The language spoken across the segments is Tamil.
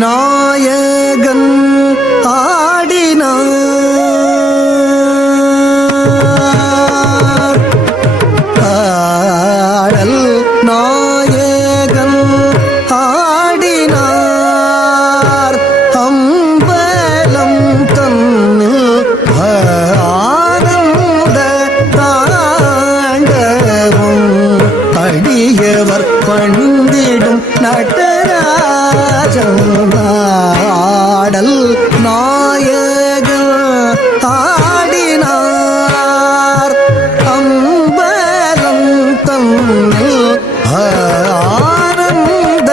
நாயகன் ஆடினார் ஆடல் நாயகன் ஆடினார் அம்பலம் தன்னில் ஆனந்த தாண்டவம் அடியவர் பணிந்திடும் நடராஜன் ஆடல் நாயகன் ஆடினார் அம்பலம் தன்னில் ஆனந்த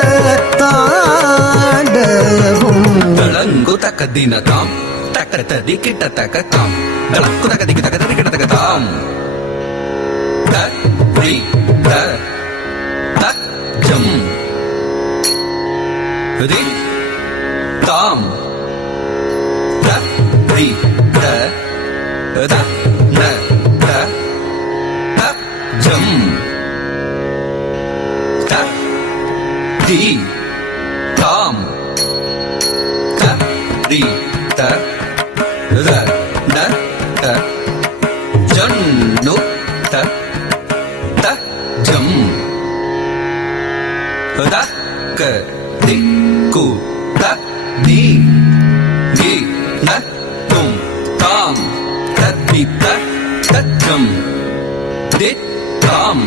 தாண்டவம் தளங்கு தக்க தினதாம் தக்கத்ததி கிட்ட தக்கதாம் தளங்கு தக்க திக்கு தக்கத்ததி கிட்ட தக்கதாம் தரி த தஜம் ரி தாம் தரி த த ந த தஜம் தி தாம் தி த ர ந த ஜன்னு த த ஜம் த க தி கு த தி தி ந தும் தாம் த தி த த ஜம் தி தாம்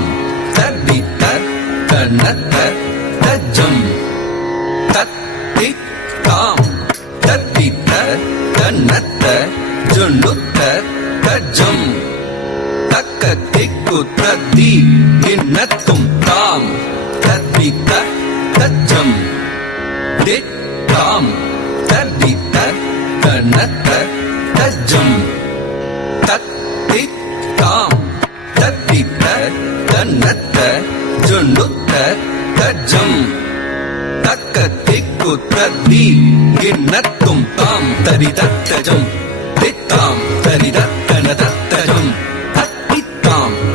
த தி த த ந த த ஜம் த தி தாம் த தி த த ந த ஜன்னு த த ஜம் தக்க திக்கு தத்தி கிண்ணத்தும் தாம் தத்தித்த தச்சம் தித்தாம் தத்தித்த தன்னத்த தஜம் தத்தித்தாம் தத்தித்த தன்னத்த ஜுண்ணுத்த தஜம் தக்க திக்கு தத்தி கிண்ணத்தும் தாம் தரிதத்தஜம் தித்தாம் தரிதத்தனதத்தஜம்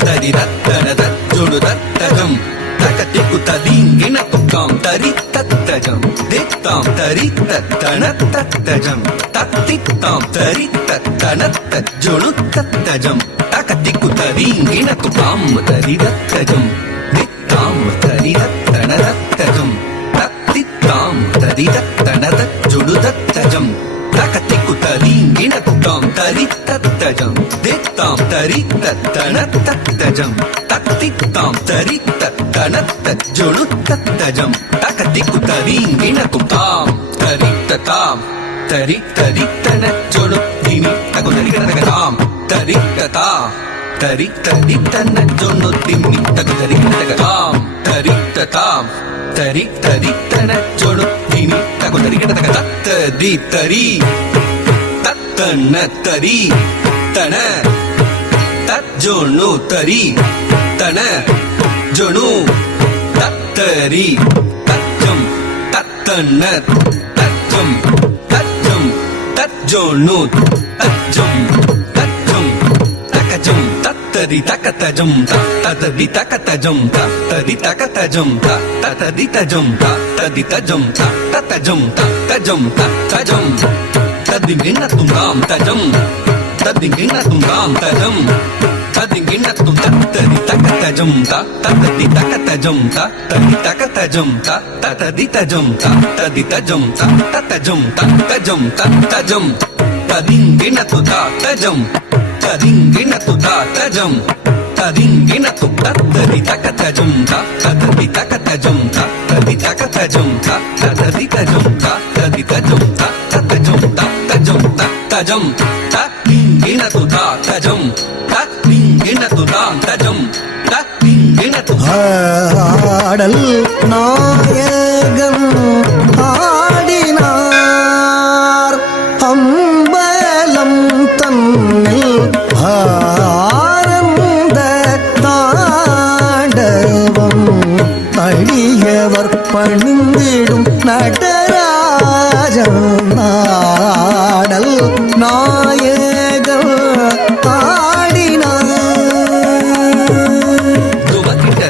தரிதத்தனதஜுணுதத்தஜம் தகத்திக்கு ததீங்கிணத்துக்காம் தரித்தத்தஜம் தித்தாம் தரித்தத்தனத்தஜம் தத்தித்தாம் தரித்தத்தனத்தஜுணுதத்தஜம் தகத்திக்கு ததீங்கிணத்துக்காம் தரிதத்தஜம் தித்தாம் தரிதத்தனதத்தஜம் தத்தித்தாம் தரிதத்தனதஜுணுதத்தஜம் தகத்திக்கு ததீங்கிணத்துக்காம் தரித்தத்தஜம் தித்தாம் தரித்தத்தனத்தஜம் தத்தித்தாம் தரித்தத்தனத்தஜுணுதத்தஜம் தகத்திக்கு ததீங்கிணத்துக்காம் தரித்ததாம் தரித்தரித்தனஜுணு திமி தகு தரிகடகதாம் தரித்ததா தரித்தரித்தனஜுணு திமி தகு தரிகடகதாம் தரித்ததாம் தரித்தரித்தனஜுணு திமி தகு தரிகடகத தத்ததி தரி தத்தன தரி தன தஜுணு தரி தன ஜுணு தத்தரி தஜம் தத்தன தஜம் தஜம் தஜுணு தஜம் தஜம் தகஜம் தத்தரி தகதஜம் தத்ததி தகதஜம் தத்ததி தகதஜம் தத்ததி தஜம் தத்ததி தஜம் தத்தஜம் தத்தஜம் தத்தஜம் ததிங்கிணத்தும் தாம் தஜம் ததிங்கிணத்தும் தாம் தஜம் ததிங்கிணத்தும் தத்ததி தகதஜம் தத்ததி தகதஜம் தத்ததி தகதஜம் தத்ததி தஜம் தத்ததி தஜம் தத்தஜம் தத்தஜம் தத்தஜம் ததிங்கிணத்து தஜம் ததிங்கிணத்து தஜம் ததிங்கிணத்து தத்ததி தகதஜம் தத்ததி தகதஜம் தத்ததி தகதஜம் தத்ததி தஜம் தத்ததி தஜம் தத்தஜம் தத்தஜம் தத்தஜம் ததிங்கிணத்து தஜம் ததிங்கிணத்து தஜம் ததிங்கிணத்து ஆடல் நாயகன் ஆடினார் அம்பலம் தன்னில் ஆனந்த தாண்டவம் அடியவர் பணிந்திடும் நடராஜன் ஆடல் நாயகன் ஆடினார் துமக்கிட்ட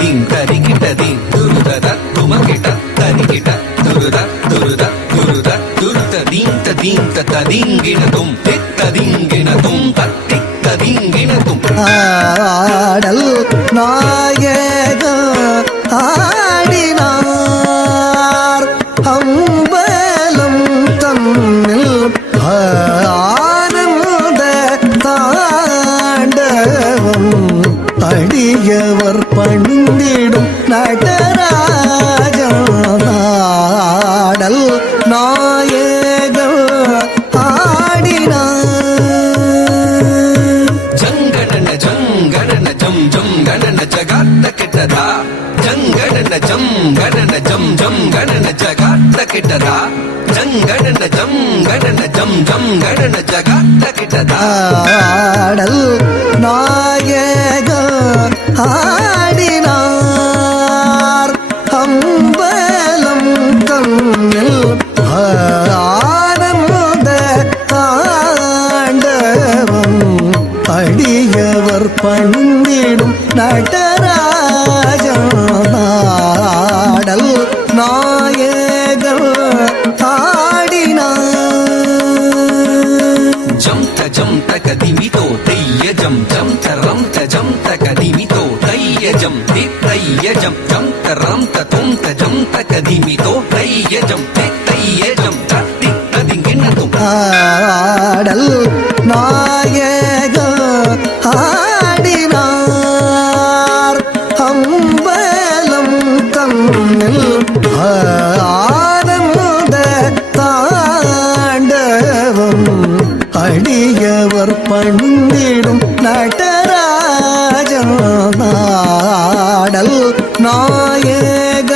தீம் தரிக்கிட்ட தீம் துருதத துமக்கிட்ட தரிக்கிட்ட துருத ஆடல் நாயக ஆடினார் அம்பலம் தன்னில் ஆனந்த தாண்டவம் அடியவர் பணிந்திடும் நடராஜன் ஆடல் நாயக ஆடினார் ஜங்கடன ஜங்கடன ஜம் ஜம் கணன ஜகாத்த கிட்டதா ஜங்கடன ஜம் கணன ஜம் ஜம் கணன ஜகாத்த கிட்டதா ஜங்கடன ஜம் கணன ஜம் ஜம் கணன ஜகாத்த கிட்டதா ஆடல் நாயக ஆடினார் அம்பலம் தன்னில் ஆனந்த தாண்டவம் அடியவர் பணிந்திடும் நடராஜன் ஆடல் நாயக ஆடினார் ஜம் தக திமிதோ தைய ஜம் ஜம் தரம் த ஜம் தக திமிதோ தைய ஜம் தி தைய ஜம் ஜம் தரம் த தும் த ஜம் தக திமிதோ தைய ஜம் தி தைய ஜம் த தி ததிங்கின தும் ஆடல் நாயக ஆடினார் அம்பலம் தன்னில் ஆனந்த தாண்டவம் அடியவர் பணிந்திடும் நடராஜன் ஆடல் நாயக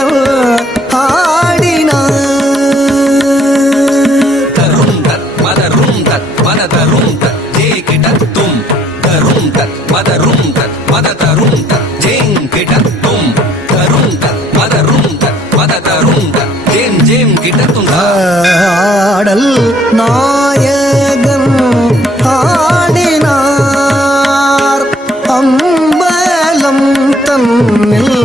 ஆடினார் தரும் தத் மதரும் தத் மததரும் தத் ஜே கிடத்தும் தரும் தத் மதரும் தத் மததரும் தத் ஜேங் கிடத்தும் தரும் தத் மதரும் தத் மததரும் தத் ஜேம் ஜேம் கிடத்தும் ஆடல் நாயகன் ஆடினார் அம்பலம் தன்னில்